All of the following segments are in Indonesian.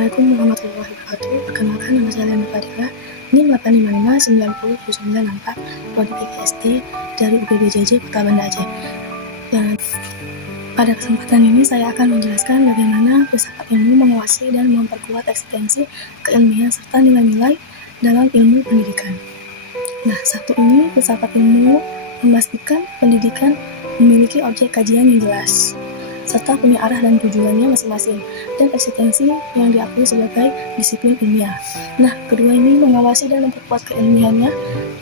Assalamualaikum warahmatullahi wabarakatuh. Perkenalkan, nama saya Lena Fadila, NIM 855909064, Prodi PGSD dari UPBJJ Kota Banda Aceh. Dan pada kesempatan ini saya akan menjelaskan bagaimana filsafat ilmu menguasai dan memperkuat eksistensi keilmian serta nilai-nilai dalam ilmu pendidikan. Nah, satu ini filsafat ilmu memastikan pendidikan memiliki objek kajian yang jelas, serta punya arah dan tujuannya masing-masing, dan eksistensi yang diakui sebagai disiplin ilmiah. Nah, kedua ini mengawasi dan memperkuat keilmiannya.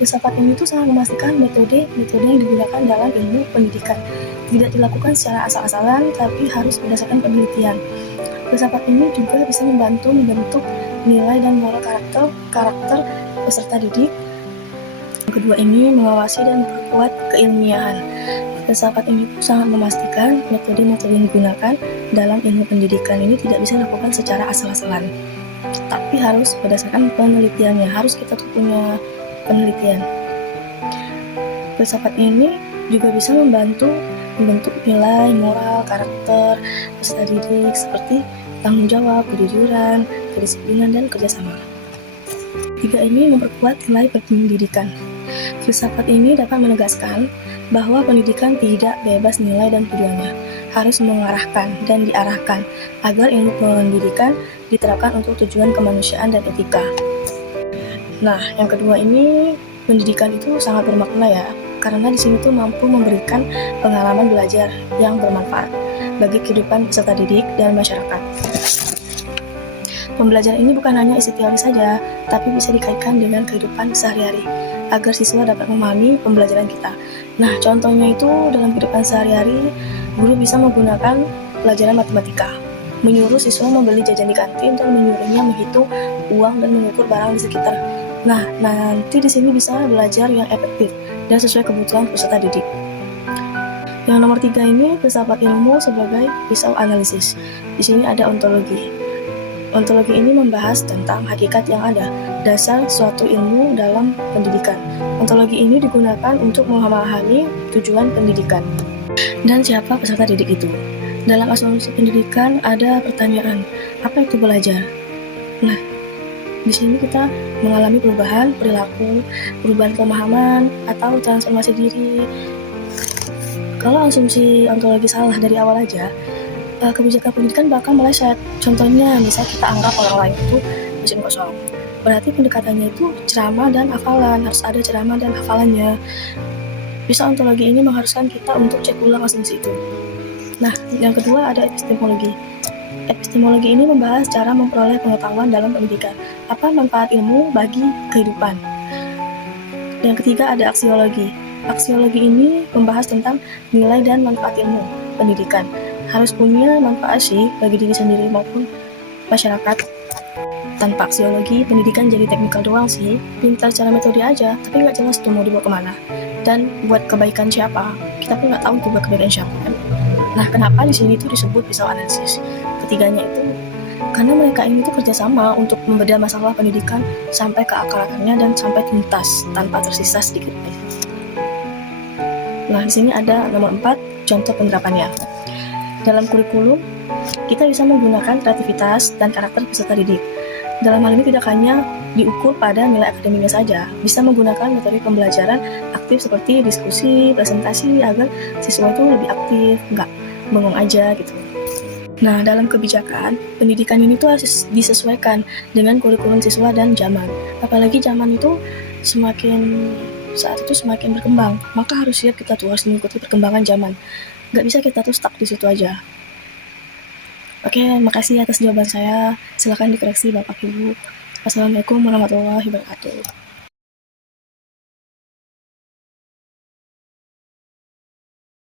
Filsafat ini itu sangat memastikan metode yang digunakan dalam ilmu pendidikan tidak dilakukan secara asal-asalan, tapi harus berdasarkan penelitian. Filsafat ini juga bisa membantu membentuk nilai dan moral karakter peserta didik. Yang kedua ini mengawasi dan memperkuat keilmiahan. Filsafat ini sangat memastikan metode-metode yang digunakan dalam ilmu pendidikan ini tidak bisa dilakukan secara asal-asalan, tapi harus berdasarkan penelitiannya, harus kita tuh punya penelitian. Filsafat ini juga bisa membantu membentuk nilai, moral, karakter peserta didik seperti tanggung jawab, kejujuran, kedisiplinan, dan kerjasama. Tiga ini memperkuat nilai pendidikan. Filsafat ini dapat menegaskan bahwa pendidikan tidak bebas nilai dan tujuannya, harus mengarahkan dan diarahkan agar ilmu pendidikan diterapkan untuk tujuan kemanusiaan dan etika. Nah, yang kedua ini pendidikan itu sangat bermakna ya, karena di sini tuh mampu memberikan pengalaman belajar yang bermanfaat bagi kehidupan peserta didik dan masyarakat. Pembelajaran ini bukan hanya isi teori saja, tapi bisa dikaitkan dengan kehidupan sehari-hari, agar siswa dapat memahami pembelajaran kita. Nah, contohnya itu dalam kehidupan sehari-hari, guru bisa menggunakan pelajaran matematika, menyuruh siswa membeli jajan di kantin dan menyuruhnya menghitung uang dan mengukur barang di sekitar. Nah, nanti di sini bisa belajar yang efektif dan sesuai kebutuhan peserta didik. Yang nomor 3 ini filsafat ilmu sebagai pisau analisis. Di sini ada ontologi. Ontologi ini membahas tentang hakikat yang ada, dasar suatu ilmu dalam pendidikan. Ontologi ini digunakan untuk memahami tujuan pendidikan dan siapa peserta didik itu. Dalam asumsi pendidikan ada pertanyaan, apa itu belajar? Nah, di sini kita mengalami perubahan perilaku, perubahan pemahaman, atau transformasi diri. Kalau asumsi ontologi salah dari awal aja, kebijakan pendidikan bakal meleset. Contohnya, misal kita anggap orang lain itu mesin kosong. Berarti pendekatannya itu ceramah dan hafalan, harus ada ceramah dan hafalannya. Bisa ontologi ini mengharuskan kita untuk cek ulang asumsi itu. Nah, yang kedua ada epistemologi. Epistemologi ini membahas cara memperoleh pengetahuan dalam pendidikan. Apa manfaat ilmu bagi kehidupan? Yang ketiga ada aksiologi. Aksiologi ini membahas tentang nilai dan manfaat ilmu pendidikan. Harus punya manfaat sih bagi diri sendiri maupun masyarakat. Tanpa aksiologi, pendidikan jadi teknikal doang sih, pintar cara metode aja, tapi nggak jelas tuh mau dibawa kemana. Dan buat kebaikan siapa? Kita pun nggak tahu tuh buat kebaikan siapa kan. Nah, kenapa di sini tuh disebut pisau analisis? Ketiganya itu karena mereka ini tuh kerjasama untuk membedah masalah pendidikan sampai ke akar-akarnya dan sampai tuntas tanpa tersisa sedikit pun. Nah, di sini ada nomor 4 contoh penerapannya. Dalam kurikulum, kita bisa menggunakan kreativitas dan karakter peserta didik. Dalam hal ini tidak hanya diukur pada nilai akademiknya saja, bisa menggunakan metode pembelajaran aktif seperti diskusi, presentasi, agar siswa itu lebih aktif, nggak bengong aja gitu. Nah, dalam kebijakan, pendidikan ini tuh harus disesuaikan dengan kurikulum siswa dan zaman. Apalagi zaman itu saat itu semakin berkembang, maka harus siap kita tuh harus mengikuti perkembangan zaman. Gak bisa kita tuh stuck di situ aja. Oke, makasih atas jawaban saya. Silakan dikoreksi Bapak Ibu. Wassalamualaikum warahmatullahi wabarakatuh.